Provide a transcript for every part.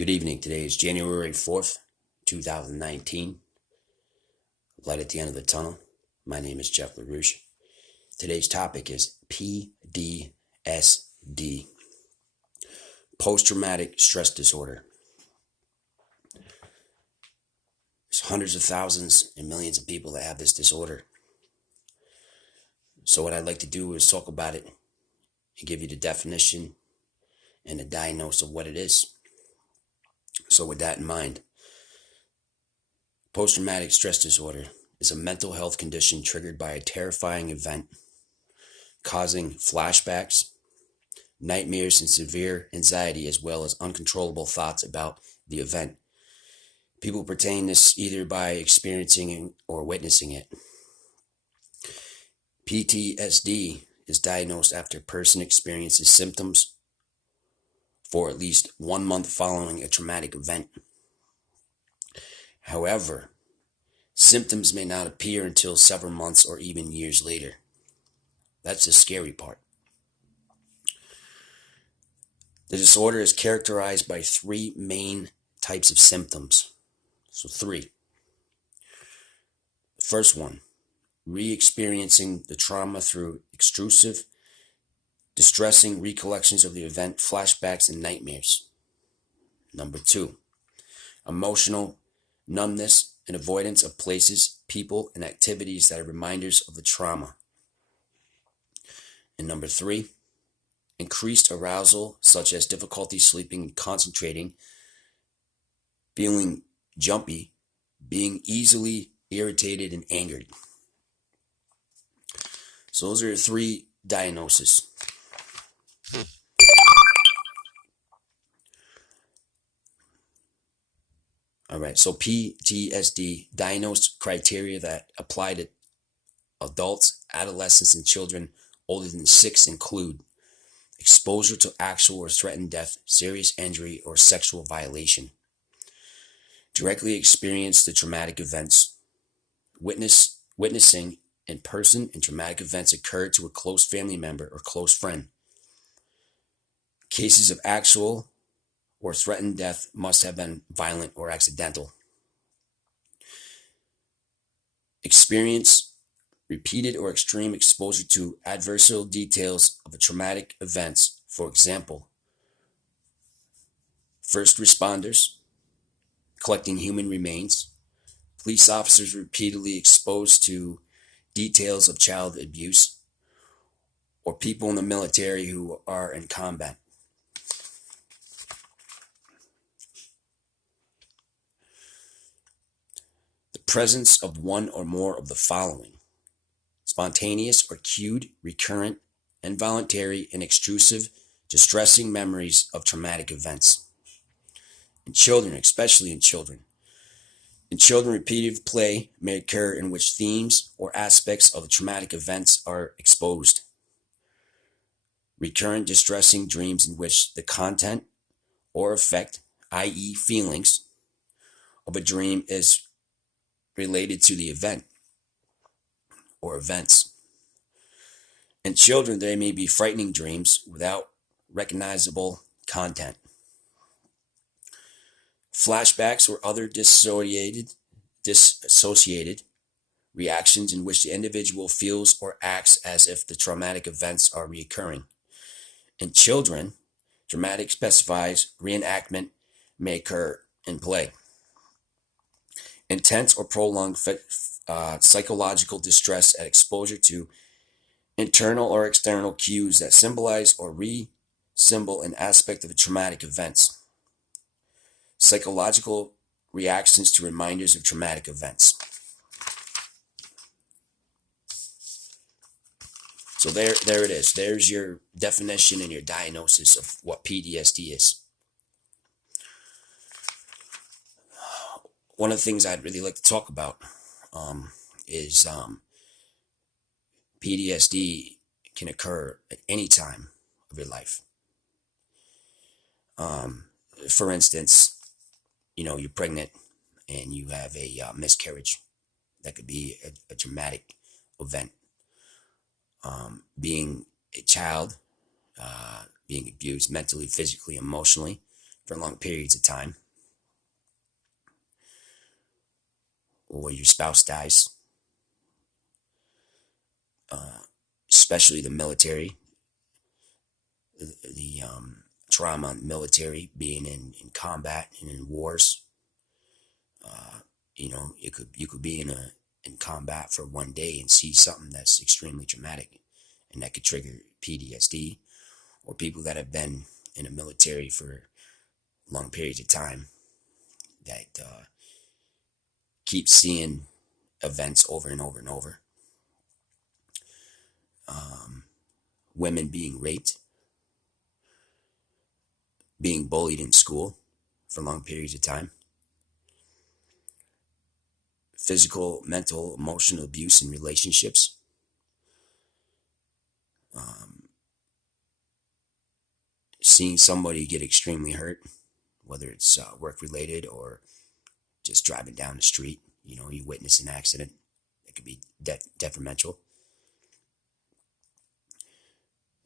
Good evening. Today is January 4th, 2019. Light at the end of the tunnel. My name is Jeff LaRouche. Today's topic is PTSD, post-traumatic stress disorder. There's hundreds of thousands and millions of people that have this disorder. So what I'd like to do is talk about it and give you the definition and the diagnosis of what it is. So with that in mind, post-traumatic stress disorder is a mental health condition triggered by a terrifying event causing flashbacks, nightmares, and severe anxiety, as well as uncontrollable thoughts about the event. People pertain this either by experiencing or witnessing it. PTSD is diagnosed after a person experiences symptoms for at least 1 month following a traumatic event. However, symptoms may not appear until several months or even years later. That's the scary part. The disorder is characterized by three main types of symptoms. So three. The first one, re-experiencing the trauma through extrusive, distressing recollections of the event, flashbacks, and nightmares. Number two, emotional numbness and avoidance of places, people, and activities that are reminders of the trauma. And number three, increased arousal, such as difficulty sleeping and concentrating, feeling jumpy, being easily irritated and angered. So those are the three diagnoses. All right, so PTSD, diagnosed criteria that apply to adults, adolescents, and children older than 6 include exposure to actual or threatened death, serious injury, or sexual violation, directly experience the traumatic events, witnessing in person and traumatic events occurred to a close family member or close friend. Cases of actual or threatened death must have been violent or accidental. Experience repeated or extreme exposure to adversarial details of a traumatic events. For example, first responders collecting human remains, police officers repeatedly exposed to details of child abuse, or people in the military who are in combat. Presence of one or more of the following: spontaneous or cued, recurrent, involuntary, and extrusive, distressing memories of traumatic events. In children, especially in children. In children, repeated play may occur in which themes or aspects of the traumatic events are exposed. Recurrent distressing dreams in which the content or effect, i.e. feelings, of a dream is related to the event or events. In children, there may be frightening dreams without recognizable content. Flashbacks or other dissociated reactions in which the individual feels or acts as if the traumatic events are reoccurring. In children, dramatic specifies reenactment may occur in play. Intense or prolonged psychological distress at exposure to internal or external cues that symbolize or re-symbol an aspect of the traumatic events. Psychological reactions to reminders of traumatic events. So there it is. There's your definition and your diagnosis of what PTSD is. One of the things I'd really like to talk about is PTSD can occur at any time of your life. For instance, you're pregnant and you have a miscarriage. That could be a traumatic event. Being a child, being abused mentally, physically, emotionally, for long periods of time, or your spouse dies, especially the military, the trauma in the military, being in combat and in wars. You could be in combat for one day and see something that's extremely traumatic, and that could trigger PTSD. Or people that have been in the military for long periods of time that keep seeing events over and over and over. Women being raped, being bullied in school for long periods of time, physical, mental, emotional abuse in relationships, seeing somebody get extremely hurt, whether it's work related or just driving down the street. You witness an accident that could be detrimental.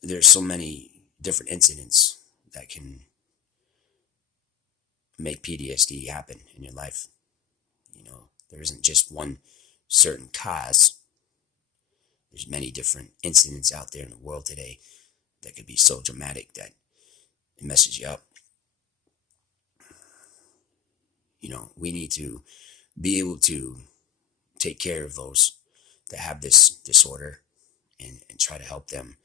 There's so many different incidents that can make PTSD happen in your life. There isn't just one certain cause. There's many different incidents out there in the world today that could be so dramatic that it messes you up. We need to be able to take care of those that have this disorder, and try to help them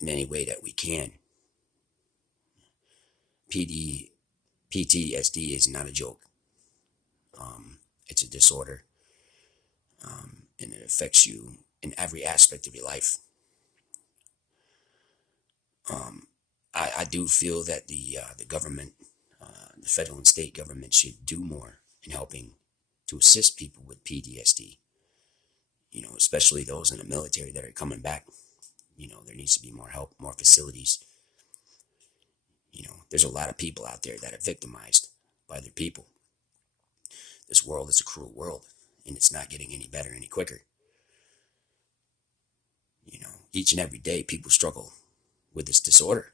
in any way that we can. PTSD is not a joke. It's a disorder, and it affects you in every aspect of your life. I do feel that the government, the federal and state government, should do more in helping to assist people with PTSD. Especially those in the military that are coming back. There needs to be more help, more facilities. There's a lot of people out there that are victimized by their people. This world is a cruel world, and it's not getting any better any quicker. Each and every day people struggle with this disorder.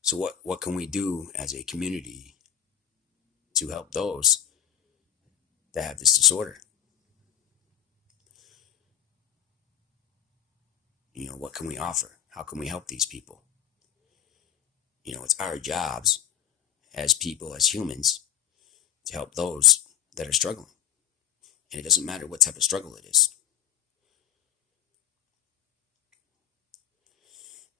So what can we do as a community to help those that have this disorder? What can we offer? How can we help these people? It's our jobs as people, as humans, to help those that are struggling. And it doesn't matter what type of struggle it is.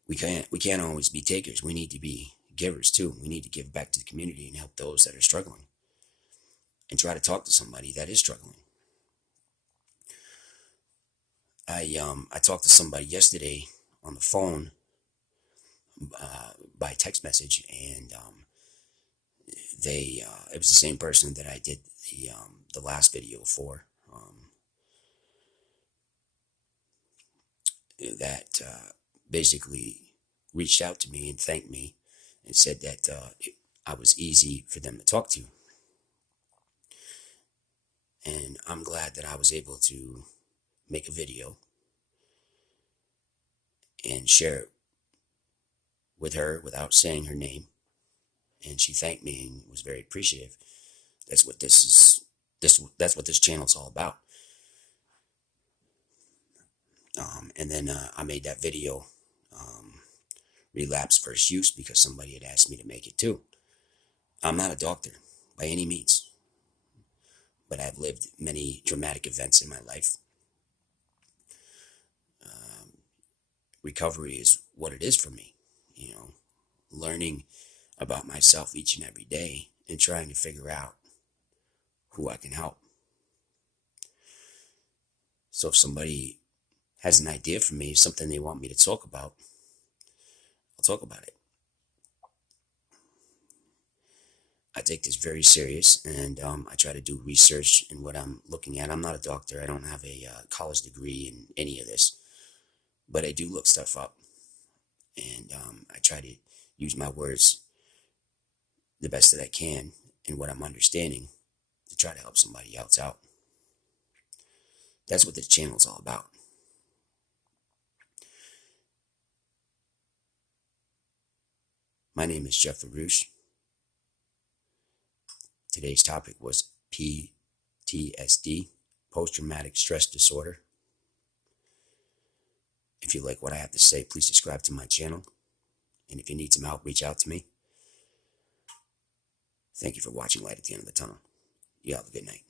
We can't always be takers. We need to be givers too. We need to give back to the community and help those that are struggling, and try to talk to somebody that is struggling. I talked to somebody yesterday on the phone by text message, and it was the same person that I did the last video for. That basically reached out to me and thanked me and said that I was easy for them to talk to. And I'm glad that I was able to make a video and share it with her without saying her name. And she thanked me and was very appreciative. That's what this is. That's what this channel's all about. And then I made that video, relapse versus use, because somebody had asked me to make it too. I'm not a doctor by any means, but I've lived many traumatic events in my life. Recovery is what it is for me, learning about myself each and every day and trying to figure out who I can help. So if somebody has an idea for me, something they want me to talk about, I'll talk about it. I take this very serious, and I try to do research in what I'm looking at. I'm not a doctor. I don't have a college degree in any of this, but I do look stuff up, and I try to use my words the best that I can in what I'm understanding to try to help somebody else out. That's what this channel is all about. My name is Jeff LaRouche. Today's topic was PTSD, post-traumatic stress disorder. If you like what I have to say, please subscribe to my channel. And if you need some help, reach out to me. Thank you for watching Light at the End of the Tunnel. You have a good night.